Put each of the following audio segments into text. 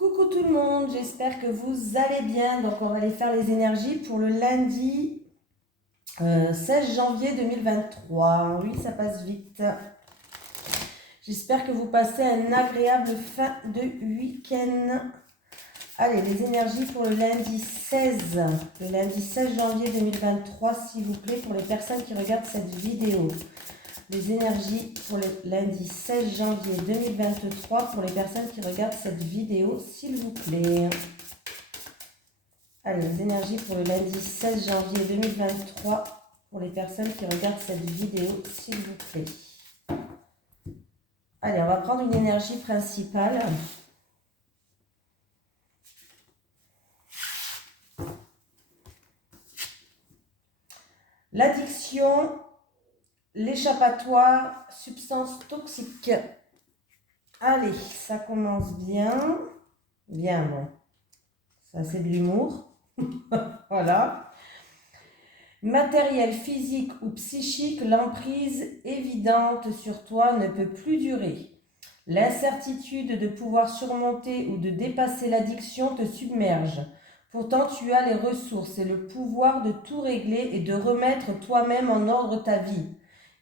Coucou tout le monde, j'espère que vous allez bien. Donc on va aller faire les énergies pour le lundi 16 janvier 2023. Oui, ça passe vite. J'espère que vous passez un agréable fin de week-end. Allez, les énergies pour le lundi 16. Le lundi 16 janvier 2023, s'il vous plaît, pour les personnes qui regardent cette vidéo. Les énergies pour le lundi 16 janvier 2023 pour les personnes qui regardent cette vidéo, s'il vous plaît. Allez, les énergies pour le lundi 16 janvier 2023 pour les personnes qui regardent cette vidéo, s'il vous plaît. Allez, on va prendre une énergie principale. L'addiction, l'échappatoire, substance toxique. Allez, ça commence bien. Bien, bon. Ça, c'est de l'humour. Voilà. Matériel, physique ou psychique, l'emprise évidente sur toi ne peut plus durer. L'incertitude de pouvoir surmonter ou de dépasser l'addiction te submerge. Pourtant, tu as les ressources et le pouvoir de tout régler et de remettre toi-même en ordre ta vie.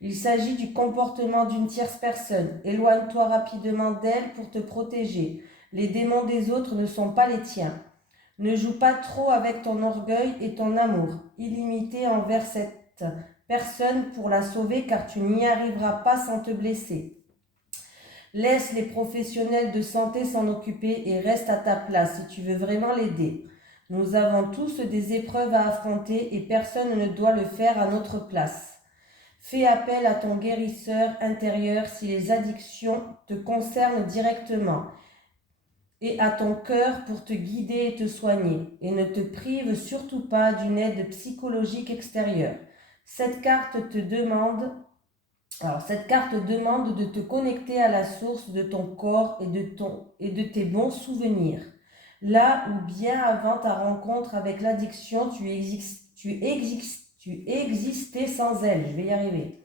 Il s'agit du comportement d'une tierce personne. Éloigne-toi rapidement d'elle pour te protéger. Les démons des autres ne sont pas les tiens. Ne joue pas trop avec ton orgueil et ton amour illimité envers cette personne pour la sauver, car tu n'y arriveras pas sans te blesser. Laisse les professionnels de santé s'en occuper et reste à ta place si tu veux vraiment l'aider. Nous avons tous des épreuves à affronter et personne ne doit le faire à notre place. Fais appel à ton guérisseur intérieur si les addictions te concernent directement et à ton cœur pour te guider et te soigner. Et ne te prive surtout pas d'une aide psychologique extérieure. Cette carte demande de te connecter à la source de ton corps et de tes bons souvenirs. Là où bien avant ta rencontre avec l'addiction, tu existais sans elle. Je vais y arriver.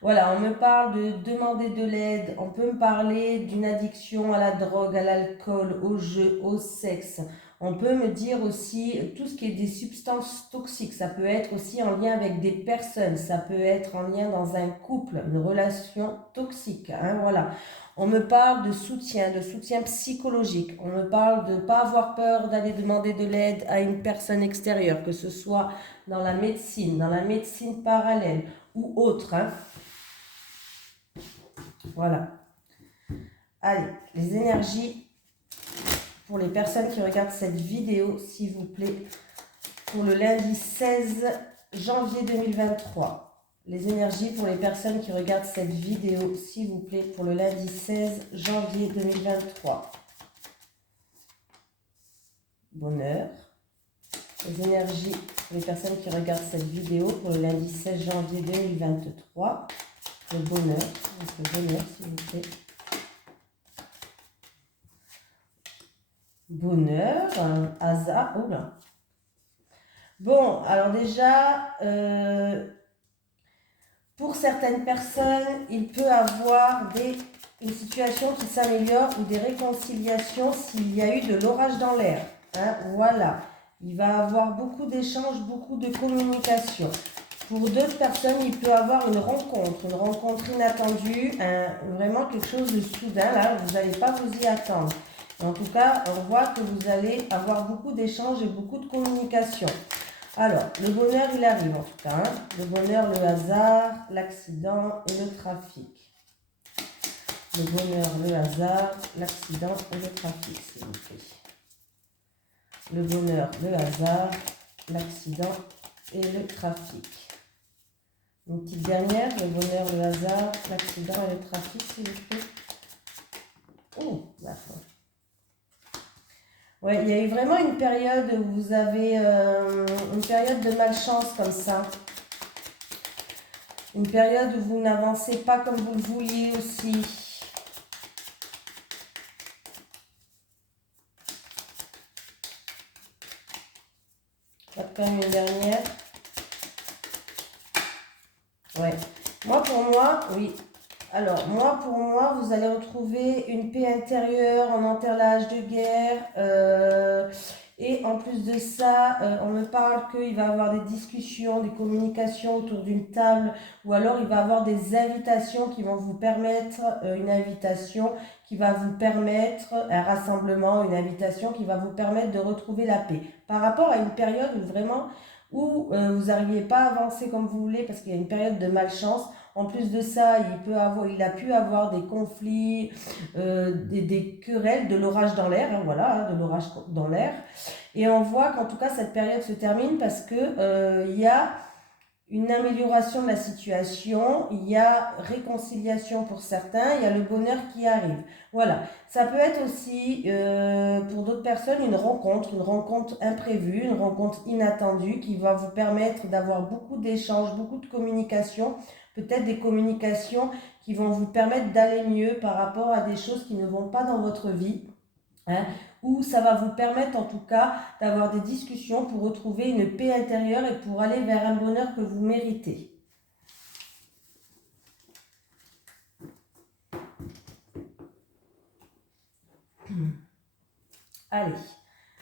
Voilà, on me parle de demander de l'aide, on peut me parler d'une addiction à la drogue, à l'alcool, au jeu, au sexe. On peut me dire aussi tout ce qui est des substances toxiques. Ça peut être aussi en lien avec des personnes, ça peut être en lien dans un couple, une relation toxique. Voilà. On me parle de soutien psychologique. On me parle de ne pas avoir peur d'aller demander de l'aide à une personne extérieure, que ce soit dans la médecine parallèle ou autre. Voilà. Allez, les énergies pour les personnes qui regardent cette vidéo, s'il vous plaît, pour le lundi 16 janvier 2023. Les énergies pour les personnes qui regardent cette vidéo, s'il vous plaît, pour le lundi 16 janvier 2023. Bonheur. Les énergies pour les personnes qui regardent cette vidéo pour le lundi 16 janvier 2023. Le bonheur, s'il vous plaît. Bonheur, hasard, oh là. Bon, alors déjà, pour certaines personnes, il peut avoir une situation qui s'améliore ou des réconciliations s'il y a eu de l'orage dans l'air. Voilà, il va avoir beaucoup d'échanges, beaucoup de communication. Pour d'autres personnes, il peut avoir une rencontre inattendue, vraiment quelque chose de soudain, là, vous n'allez pas vous y attendre. En tout cas, on voit que vous allez avoir beaucoup d'échanges et beaucoup de communication. Alors, le bonheur, il arrive en tout cas. Le bonheur, le hasard, l'accident et le trafic. Le bonheur, le hasard, l'accident et le trafic, s'il vous plaît. Le bonheur, le hasard, l'accident et le trafic. Une petite dernière, le bonheur, le hasard, l'accident et le trafic, s'il vous plaît. Oh, d'accord. Ouais, il y a eu vraiment une période où vous avez une période de malchance comme ça. Une période où vous n'avancez pas comme vous le vouliez aussi. Quand même une dernière. Ouais. Pour moi, oui. Alors, pour moi, vous allez retrouver une paix intérieure, on enterre l'âge de guerre. Et en plus de ça, on me parle qu'il va y avoir des discussions, des communications autour d'une table, ou alors il va y avoir des invitations qui vont vous permettre, une invitation qui va vous permettre, un rassemblement, une invitation qui va vous permettre de retrouver la paix. Par rapport à une période où vraiment, où vous n'arriviez pas à avancer comme vous voulez, parce qu'il y a une période de malchance. En plus de ça, il a pu avoir des conflits, des querelles, de l'orage dans l'air, hein, voilà, hein, de l'orage dans l'air. Et on voit qu'en tout cas, cette période se termine parce que y a une amélioration de la situation, il y a réconciliation pour certains, il y a le bonheur qui arrive. Voilà, ça peut être aussi pour d'autres personnes une rencontre imprévue, une rencontre inattendue qui va vous permettre d'avoir beaucoup d'échanges, beaucoup de communication, peut-être des communications qui vont vous permettre d'aller mieux par rapport à des choses qui ne vont pas dans votre vie. Hein, où ça va vous permettre en tout cas d'avoir des discussions pour retrouver une paix intérieure et pour aller vers un bonheur que vous méritez. Allez,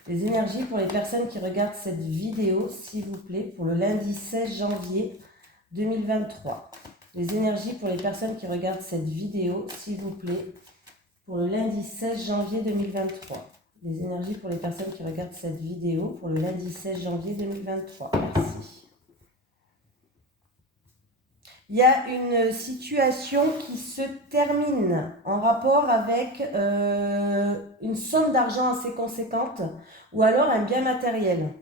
les énergies pour les personnes qui regardent cette vidéo, s'il vous plaît, pour le lundi 16 janvier 2023. Les énergies pour les personnes qui regardent cette vidéo, s'il vous plaît, pour le lundi 16 janvier 2023. Les énergies pour les personnes qui regardent cette vidéo pour le lundi 16 janvier 2023. Merci. Il y a une situation qui se termine en rapport avec une somme d'argent assez conséquente ou alors un bien matériel.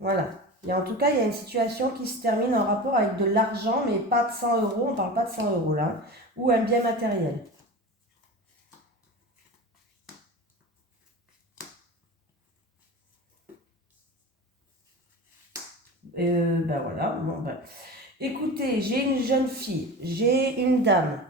Voilà. Et en tout cas, il y a une situation qui se termine en rapport avec de l'argent, mais pas de 100 €, on ne parle pas de 100 € là, ou un bien matériel. Ben voilà, bon ben. Écoutez, j'ai une jeune fille, j'ai une dame.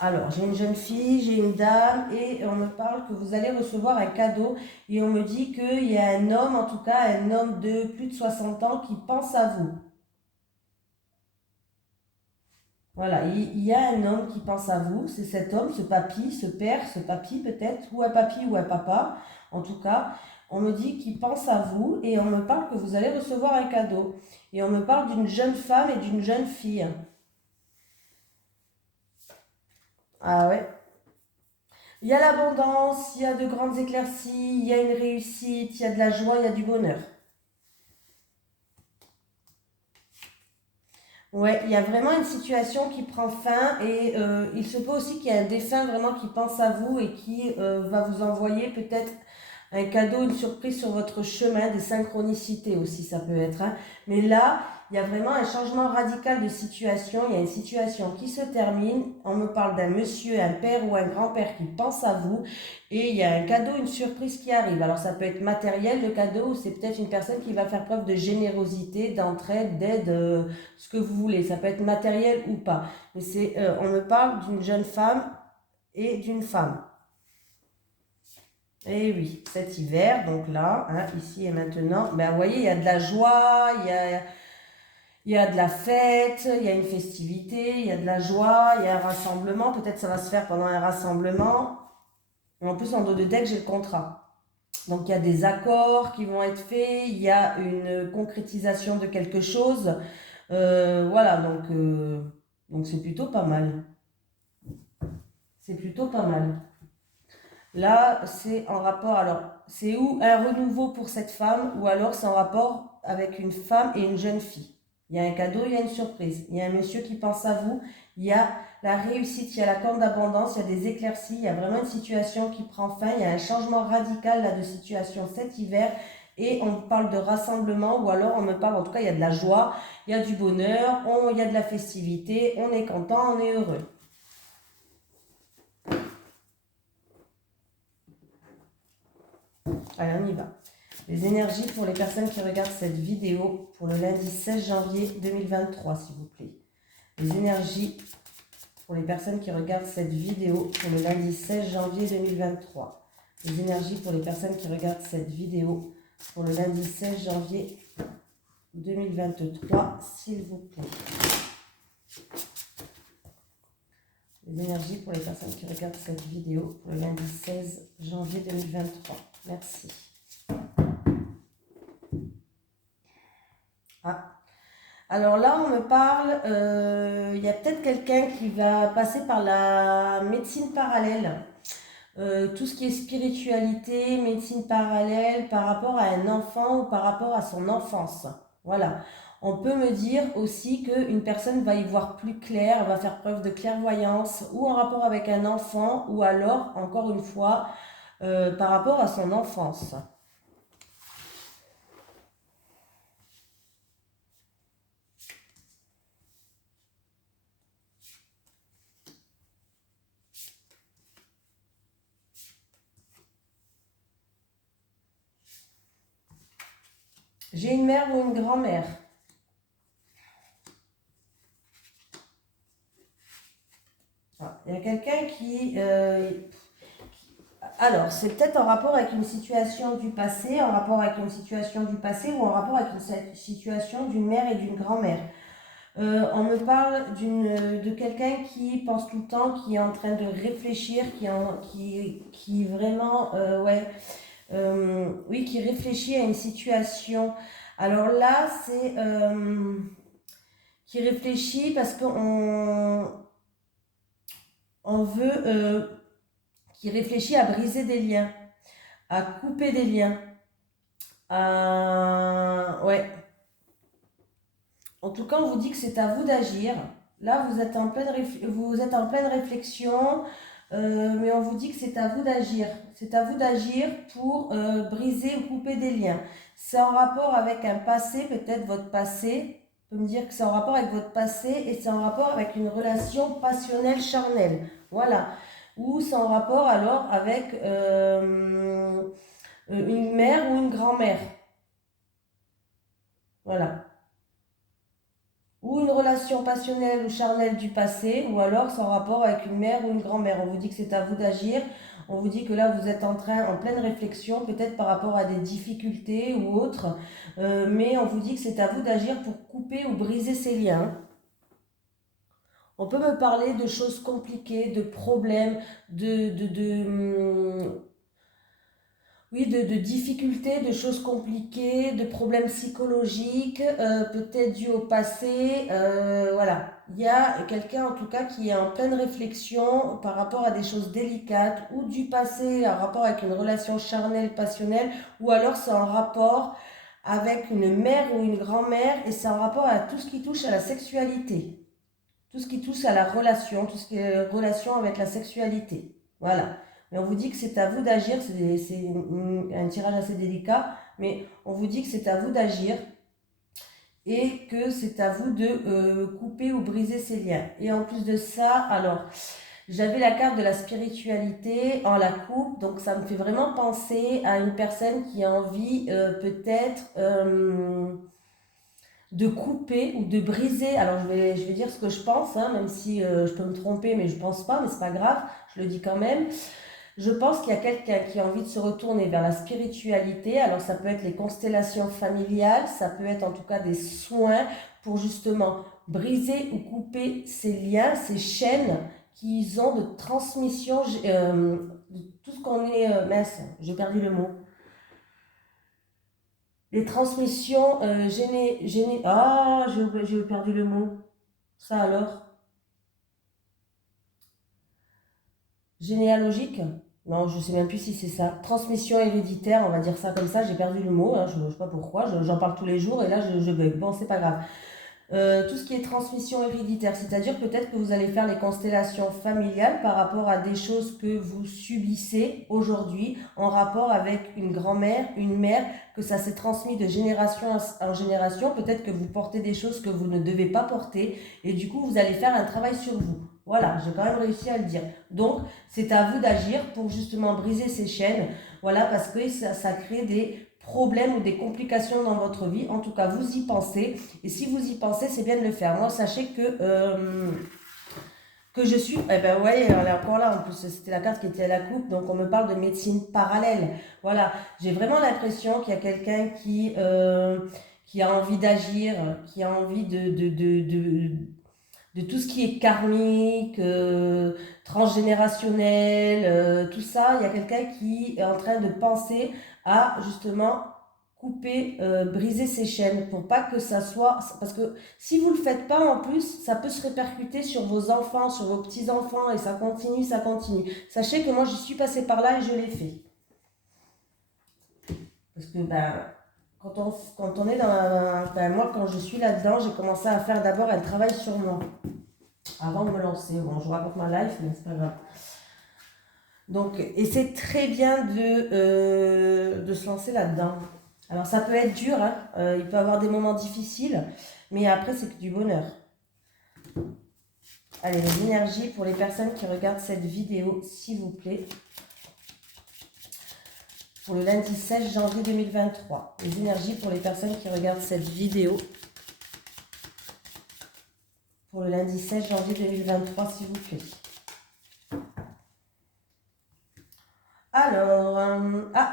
Alors, j'ai une jeune fille, j'ai une dame, et on me parle que vous allez recevoir un cadeau, et on me dit qu'il y a un homme, en tout cas un homme de plus de 60 ans qui pense à vous. Voilà, il y a un homme qui pense à vous, c'est cet homme, ce papy, ce père, ce papy peut-être, ou un papy ou un papa, en tout cas, on me dit qu'il pense à vous et on me parle que vous allez recevoir un cadeau. Et on me parle d'une jeune femme et d'une jeune fille. Ah ouais. Il y a l'abondance, il y a de grandes éclaircies, il y a une réussite, il y a de la joie, il y a du bonheur. Ouais, il y a vraiment une situation qui prend fin et il se peut aussi qu'il y ait un défunt vraiment qui pense à vous et qui va vous envoyer peut-être un cadeau, une surprise sur votre chemin, des synchronicités aussi ça peut être. Hein. Mais là, il y a vraiment un changement radical de situation, il y a une situation qui se termine, on me parle d'un monsieur, un père ou un grand-père qui pense à vous et il y a un cadeau, une surprise qui arrive. Alors ça peut être matériel le cadeau ou c'est peut-être une personne qui va faire preuve de générosité, d'entraide, d'aide, ce que vous voulez. Ça peut être matériel ou pas. Mais on me parle d'une jeune femme et d'une femme. Et oui, cet hiver, donc là, hein, ici et maintenant, ben, vous voyez, il y a de la joie, il y a de la fête, il y a une festivité, il y a de la joie, il y a un rassemblement. Peut-être ça va se faire pendant un rassemblement. Et en plus, en dos de deck, j'ai le contrat. Donc, il y a des accords qui vont être faits, il y a une concrétisation de quelque chose. Voilà, donc c'est plutôt pas mal. C'est plutôt pas mal. Là, c'est en rapport, alors, c'est où un renouveau pour cette femme, ou alors c'est en rapport avec une femme et une jeune fille. Il y a un cadeau, il y a une surprise. Il y a un monsieur qui pense à vous, il y a la réussite, il y a la corne d'abondance, il y a des éclaircies, il y a vraiment une situation qui prend fin, il y a un changement radical là, de situation cet hiver, et on parle de rassemblement, ou alors on me parle, en tout cas, il y a de la joie, il y a du bonheur, il y a de la festivité, on est content, on est heureux. Allez, on y va. Les énergies pour les personnes qui regardent cette vidéo pour le lundi 16 janvier 2023, s'il vous plaît. Les énergies pour les personnes qui regardent cette vidéo pour le lundi 16 janvier 2023. Les énergies pour les personnes qui regardent cette vidéo pour le lundi 16 janvier 2023, s'il vous plaît. Les énergies pour les personnes qui regardent cette vidéo pour le lundi 16 janvier 2023. Merci. Ah. Alors là, on me parle, il y a peut-être quelqu'un qui va passer par la médecine parallèle. Tout ce qui est spiritualité, médecine parallèle, par rapport à un enfant ou par rapport à son enfance. Voilà. On peut me dire aussi qu'une personne va y voir plus clair, va faire preuve de clairvoyance, ou en rapport avec un enfant, ou alors, encore une fois, par rapport à son enfance. J'ai une mère ou une grand-mère. Il y a quelqu'un qui... alors, c'est peut-être en rapport avec une situation du passé, en rapport avec une situation du passé ou en rapport avec une situation d'une mère et d'une grand-mère. On me parle de quelqu'un qui pense tout le temps, qui est en train de réfléchir, qui vraiment, oui, qui réfléchit à une situation. Alors là, c'est qui réfléchit parce qu'on veut, qui réfléchit à briser des liens, à couper des liens, ouais. En tout cas, on vous dit que c'est à vous d'agir. Là, vous êtes en pleine réflexion, mais on vous dit que c'est à vous d'agir. C'est à vous d'agir pour briser ou couper des liens. C'est en rapport avec un passé, peut-être votre passé. On peut me dire que c'est en rapport avec votre passé et c'est en rapport avec une relation passionnelle, charnelle. Voilà. Ou c'est en rapport alors avec une mère ou une grand-mère. Voilà. Ou une relation passionnelle ou charnelle du passé, ou alors c'est en rapport avec une mère ou une grand-mère. On vous dit que c'est à vous d'agir. On vous dit que là, vous êtes en pleine réflexion, peut-être par rapport à des difficultés ou autres, mais on vous dit que c'est à vous d'agir pour couper ou briser ces liens. On peut me parler de choses compliquées, de problèmes, oui, de difficultés, de choses compliquées, de problèmes psychologiques, peut-être dus au passé. Voilà. Il y a quelqu'un en tout cas qui est en pleine réflexion par rapport à des choses délicates ou du passé en rapport avec une relation charnelle, passionnelle, ou alors c'est en rapport avec une mère ou une grand-mère et c'est en rapport à tout ce qui touche à la sexualité. Tout ce qui touche à la relation, tout ce qui est relation avec la sexualité. Voilà. Mais on vous dit que c'est à vous d'agir, c'est un tirage assez délicat, mais on vous dit que c'est à vous d'agir et que c'est à vous de couper ou briser ces liens. Et en plus de ça, alors, j'avais la carte de la spiritualité en la coupe, donc ça me fait vraiment penser à une personne qui a envie peut-être de couper ou de briser. Alors je vais dire ce que je pense, hein, même si je peux me tromper, mais je pense pas, mais c'est pas grave, je le dis quand même. Je pense qu'il y a quelqu'un qui a envie de se retourner vers la spiritualité. Alors ça peut être les constellations familiales, ça peut être en tout cas des soins pour justement briser ou couper ces liens, ces chaînes qu'ils ont de transmission, de tout ce qu'on est... mince, j'ai perdu le mot. Les transmissions Ah, j'ai perdu le mot. Ça alors? Généalogique? Non, je sais même plus si c'est ça. Transmission héréditaire, on va dire ça comme ça. J'ai perdu le mot, hein, je ne sais pas pourquoi. J'en parle tous les jours et là je bug. Bon, c'est pas grave. Tout ce qui est transmission héréditaire, c'est-à-dire peut-être que vous allez faire les constellations familiales par rapport à des choses que vous subissez aujourd'hui en rapport avec une grand-mère, une mère, que ça s'est transmis de génération en génération. Peut-être que vous portez des choses que vous ne devez pas porter et du coup vous allez faire un travail sur vous. Voilà, j'ai quand même réussi à le dire. Donc, c'est à vous d'agir pour justement briser ces chaînes. Voilà, parce que ça crée des problèmes ou des complications dans votre vie. En tout cas, vous y pensez. Et si vous y pensez, c'est bien de le faire. Moi, sachez que je suis... Eh ben ouais, elle est encore là. En plus, c'était la carte qui était à la coupe. Donc, on me parle de médecine parallèle. Voilà, j'ai vraiment l'impression qu'il y a quelqu'un qui a envie d'agir, qui a envie de tout ce qui est karmique, transgénérationnel, tout ça. Il y a quelqu'un qui est en train de penser à justement couper, briser ses chaînes pour pas que ça soit... Parce que si vous le faites pas en plus, ça peut se répercuter sur vos enfants, sur vos petits-enfants et ça continue, ça continue. Sachez que moi, j'y suis passée par là et je l'ai fait. Parce que quand on est moi, quand je suis là-dedans, j'ai commencé à faire d'abord un travail sur moi. Avant de me lancer. Bon, je vous raconte ma life, mais c'est pas grave. Donc, et c'est très bien de se lancer là-dedans. Alors, ça peut être dur, hein, il peut y avoir des moments difficiles, mais après, c'est que du bonheur. Allez, les énergies pour les personnes qui regardent cette vidéo, s'il vous plaît. Pour le lundi 16 janvier 2023. Les énergies pour les personnes qui regardent cette vidéo. Pour le lundi 16 janvier 2023, s'il vous plaît. Alors,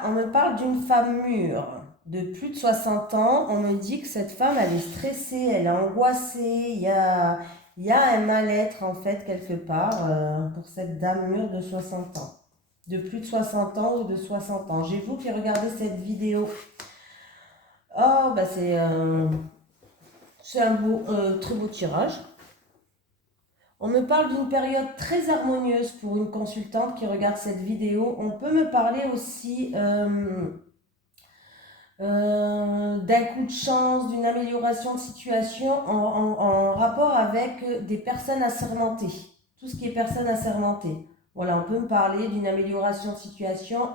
on me parle d'une femme mûre de plus de 60 ans. On me dit que cette femme, elle est stressée, elle est angoissée. Il y a un mal-être, en fait, quelque part, pour cette dame mûre de 60 ans. De plus de 60 ans ou de 60 ans. J'ai vous qui regardez cette vidéo. Oh, bah c'est un très beau tirage. On me parle d'une période très harmonieuse pour une consultante qui regarde cette vidéo. On peut me parler aussi d'un coup de chance, d'une amélioration de situation en rapport avec des personnes assermentées. Tout ce qui est personnes assermentées. Voilà, on peut me parler d'une amélioration de situation.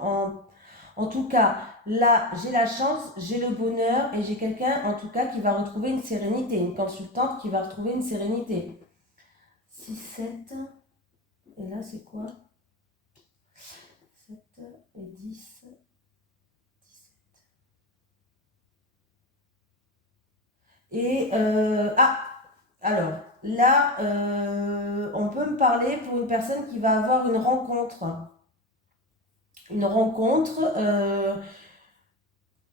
En tout cas, là, j'ai la chance, j'ai le bonheur et j'ai quelqu'un, en tout cas, qui va retrouver une sérénité. Une consultante qui va retrouver une sérénité. 6, 7. Et là, c'est quoi? 7 et 10. 17. Et, alors, là, on peut me parler pour une personne qui va avoir une rencontre. Une rencontre,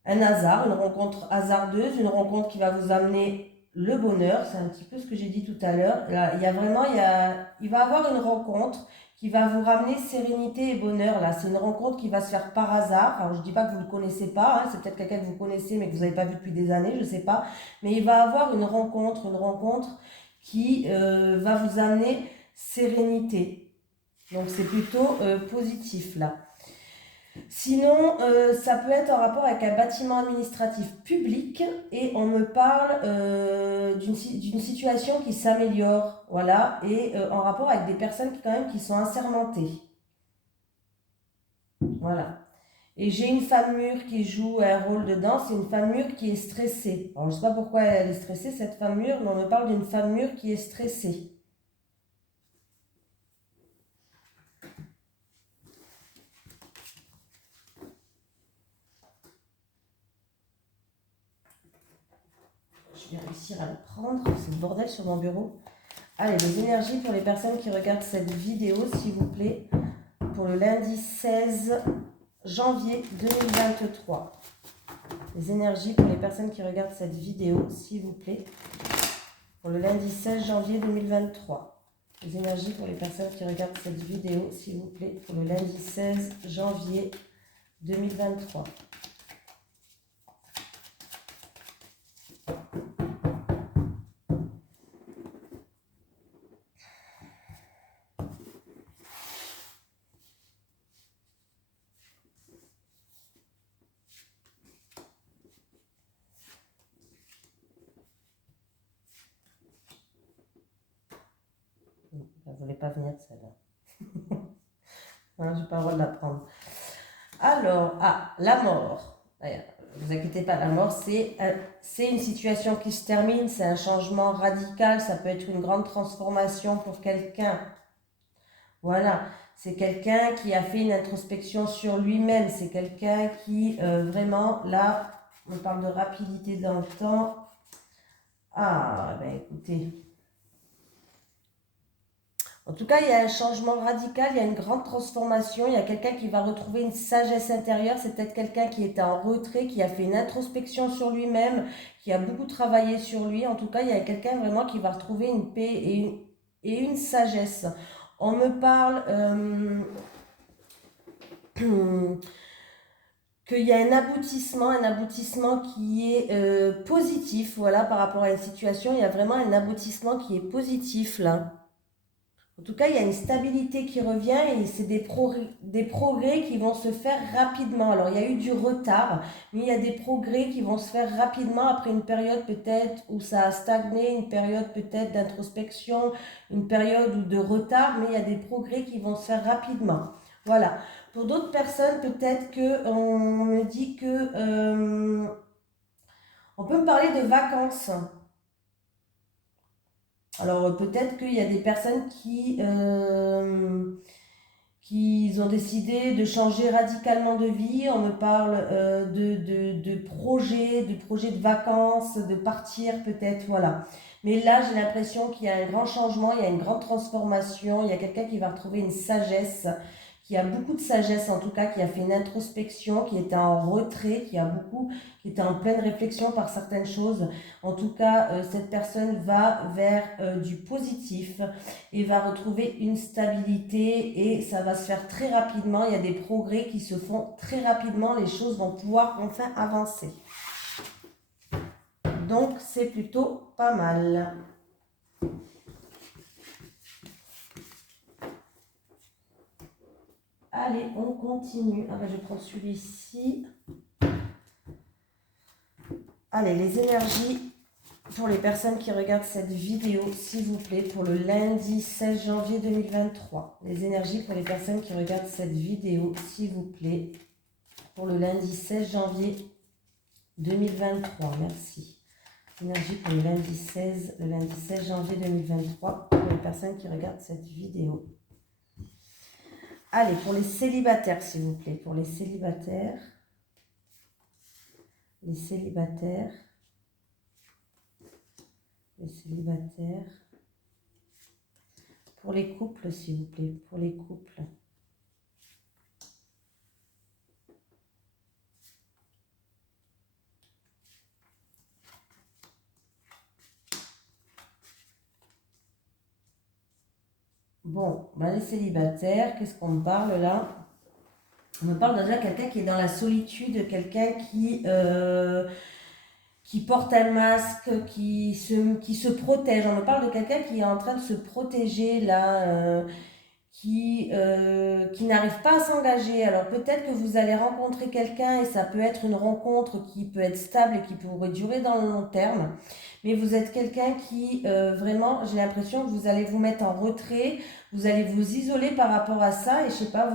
un hasard, une rencontre hasardeuse, une rencontre qui va vous amener le bonheur. C'est un petit peu ce que j'ai dit tout à l'heure. Là, il va avoir une rencontre qui va vous ramener sérénité et bonheur. Là, c'est une rencontre qui va se faire par hasard. Alors, je ne dis pas que vous ne le connaissez pas, hein, c'est peut-être quelqu'un que vous connaissez mais que vous n'avez pas vu depuis des années, je ne sais pas. Mais il va avoir une rencontre qui va vous amener sérénité. Donc, c'est plutôt positif là. Sinon, ça peut être en rapport avec un bâtiment administratif public et on me parle d'une situation qui s'améliore, voilà, et en rapport avec des personnes qui sont assermentées. Voilà. Et j'ai une femme mûre qui joue un rôle dedans, c'est une femme mûre qui est stressée. Alors, je ne sais pas pourquoi elle est stressée, cette femme mûre, mais on me parle d'une femme mûre qui est stressée. Je vais réussir à le prendre, c'est le bordel sur mon bureau. Allez, les énergies pour les personnes qui regardent cette vidéo, s'il vous plaît, pour le lundi 16 janvier 2023. Les énergies pour les personnes qui regardent cette vidéo, s'il vous plaît, pour le lundi 16 janvier 2023. Les énergies pour les personnes qui regardent cette vidéo, s'il vous plaît, pour le lundi 16 janvier 2023. Elle ne voulait pas venir celle-là. Je n'ai pas le droit de la prendre. Alors, la mort. Ne vous inquiétez pas, la mort, c'est une situation qui se termine, c'est un changement radical, ça peut être une grande transformation pour quelqu'un. Voilà, c'est quelqu'un qui a fait une introspection sur lui-même, c'est quelqu'un qui vraiment, là, on parle de rapidité dans le temps. Ah, ben écoutez, En tout cas, il y a un changement radical, il y a une grande transformation, il y a quelqu'un qui va retrouver une sagesse intérieure, c'est peut-être quelqu'un qui était en retrait, qui a fait une introspection sur lui-même, qui a beaucoup travaillé sur lui. En tout cas, il y a quelqu'un vraiment qui va retrouver une paix et une sagesse. On me parle qu'il y a un aboutissement qui est positif, voilà, par rapport à une situation. Il y a vraiment un aboutissement qui est positif là. En tout cas, il y a une stabilité qui revient et c'est des progrès qui vont se faire rapidement. Alors, il y a eu du retard, mais il y a des progrès qui vont se faire rapidement après une période peut-être où ça a stagné, une période peut-être d'introspection, une période de retard, mais il y a des progrès qui vont se faire rapidement. Voilà. Pour d'autres personnes, peut-être que on me dit que on peut me parler de vacances. Alors peut-être qu'il y a des personnes qui ont décidé de changer radicalement de vie. On me parle de projets de vacances, de partir peut-être, voilà. Mais là, j'ai l'impression qu'il y a un grand changement, il y a une grande transformation, il y a quelqu'un qui va retrouver une sagesse, qui a beaucoup de sagesse en tout cas, qui a fait une introspection, qui était en retrait, qui était en pleine réflexion par certaines choses. En tout cas, cette personne va vers du positif et va retrouver une stabilité et ça va se faire très rapidement. Il y a des progrès qui se font très rapidement. Les choses vont pouvoir enfin avancer. Donc, c'est plutôt pas mal. Allez, on continue. Ah ben, je prends celui-ci. Allez, les énergies pour les personnes qui regardent cette vidéo, s'il vous plaît, pour le lundi 16 janvier 2023. Les énergies pour les personnes qui regardent cette vidéo, s'il vous plaît, pour le lundi 16 janvier 2023. Merci. Énergie pour le lundi 16 janvier 2023 pour les personnes qui regardent cette vidéo. Allez, pour les célibataires, s'il vous plaît, pour les célibataires. Les célibataires. Les célibataires. Pour les couples, s'il vous plaît, pour les couples. Bon, ben les célibataires, qu'est-ce qu'on me parle là? On me parle déjà de quelqu'un qui est dans la solitude, quelqu'un qui porte un masque, qui se protège. On me parle de quelqu'un qui est en train de se protéger là, qui n'arrive pas à s'engager. Alors peut-être que vous allez rencontrer quelqu'un et ça peut être une rencontre qui peut être stable et qui pourrait durer dans le long terme. Mais vous êtes quelqu'un qui vraiment, j'ai l'impression que vous allez vous mettre en retrait, vous allez vous isoler par rapport à ça et je sais pas,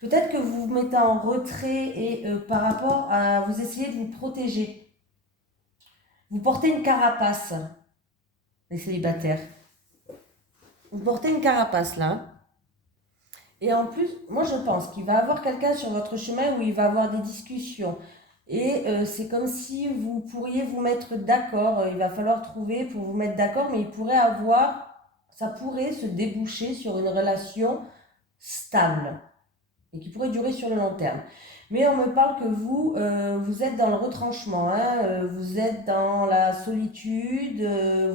peut-être que vous vous mettez en retrait et par rapport à vous essayez de vous protéger. Vous portez une carapace, les célibataires. Vous portez une carapace là. Et en plus, moi je pense qu'il va y avoir quelqu'un sur votre chemin où il va avoir des discussions. Et c'est comme si vous pourriez vous mettre d'accord. Il va falloir trouver pour vous mettre d'accord, mais ça pourrait se déboucher sur une relation stable et qui pourrait durer sur le long terme. Mais on me parle que vous êtes dans le retranchement, hein, vous êtes dans la solitude,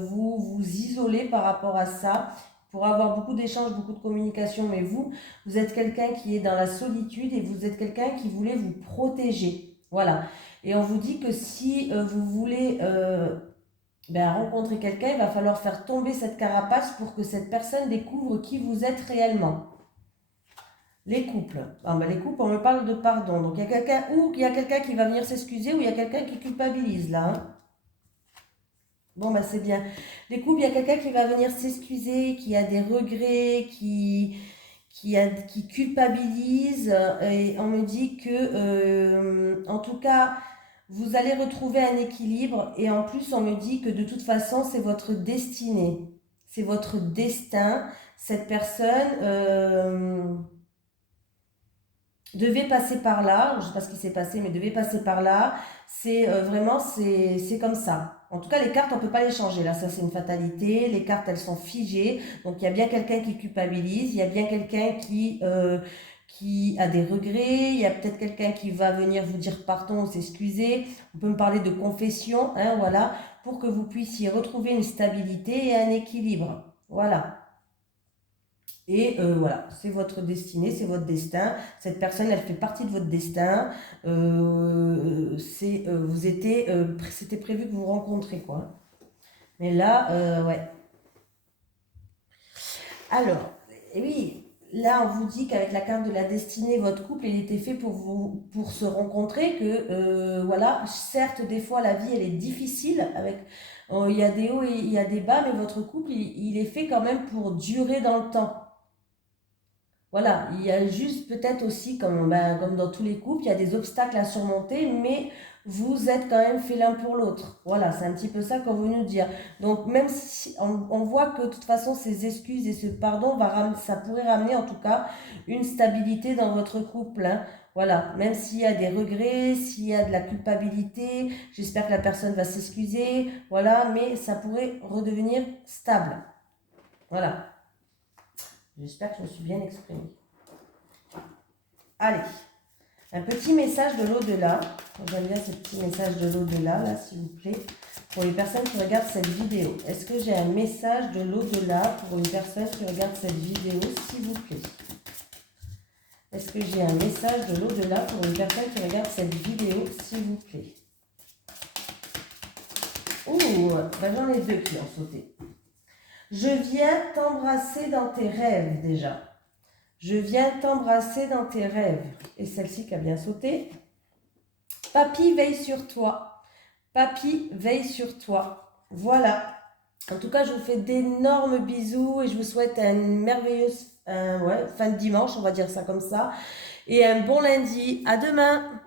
vous vous isolez par rapport à ça pour avoir beaucoup d'échanges, beaucoup de communication, mais vous êtes quelqu'un qui est dans la solitude et vous êtes quelqu'un qui voulait vous protéger. Voilà. Et on vous dit que si vous voulez rencontrer quelqu'un, il va falloir faire tomber cette carapace pour que cette personne découvre qui vous êtes réellement. Les couples. Les couples, on me parle de pardon. Donc, il y a quelqu'un qui va venir s'excuser ou il y a quelqu'un qui culpabilise là. Hein. Bon, c'est bien. Les couples, il y a quelqu'un qui va venir s'excuser, qui a des regrets, qui culpabilise. Et on me dit que, en tout cas, vous allez retrouver un équilibre. Et en plus, on me dit que de toute façon, c'est votre destinée. C'est votre destin. Cette personne... devait passer par là, je ne sais pas ce qui s'est passé, mais devait passer par là, c'est vraiment, c'est comme ça. En tout cas, les cartes, on ne peut pas les changer. Là, ça, c'est une fatalité. Les cartes, elles sont figées. Donc, il y a bien quelqu'un qui culpabilise. Il y a bien quelqu'un qui a des regrets. Il y a peut-être quelqu'un qui va venir vous dire pardon ou s'excuser. On peut me parler de confession, hein, voilà, pour que vous puissiez retrouver une stabilité et un équilibre. Voilà. Et voilà, c'est votre destinée, c'est votre destin. Cette personne, elle fait partie de votre destin. C'était prévu que vous vous rencontrez, quoi. Mais là, ouais. Alors, et oui, là, on vous dit qu'avec la carte de la destinée, votre couple, il était fait pour se rencontrer. Que voilà, certes, des fois, la vie, elle est difficile. Il y a des hauts et il y a des bas, mais votre couple, il est fait quand même pour durer dans le temps. Voilà, il y a juste peut-être aussi, comme dans tous les couples, il y a des obstacles à surmonter, mais vous êtes quand même fait l'un pour l'autre. Voilà, c'est un petit peu ça qu'on veut nous dire. Donc, même si on voit que de toute façon, ces excuses et ce pardon, ça pourrait ramener en tout cas une stabilité dans votre couple, hein. Voilà, même s'il y a des regrets, s'il y a de la culpabilité, j'espère que la personne va s'excuser, voilà, mais ça pourrait redevenir stable. Voilà. J'espère que je me suis bien exprimée. Allez, un petit message de l'au-delà. J'aime bien ce petit message de l'au-delà, là, s'il vous plaît, pour les personnes qui regardent cette vidéo. Est-ce que j'ai un message de l'au-delà pour une personne qui regarde cette vidéo, s'il vous plaît? Est-ce que j'ai un message de l'au-delà pour une personne qui regarde cette vidéo, s'il vous plaît? Ouh, ben j'en ai deux qui ont sauté. Je viens t'embrasser dans tes rêves déjà. Je viens t'embrasser dans tes rêves. Et celle-ci qui a bien sauté. Papy veille sur toi. Papy veille sur toi. Voilà. En tout cas, je vous fais d'énormes bisous et je vous souhaite une merveilleuse fin de dimanche, on va dire ça comme ça. Et un bon lundi. À demain.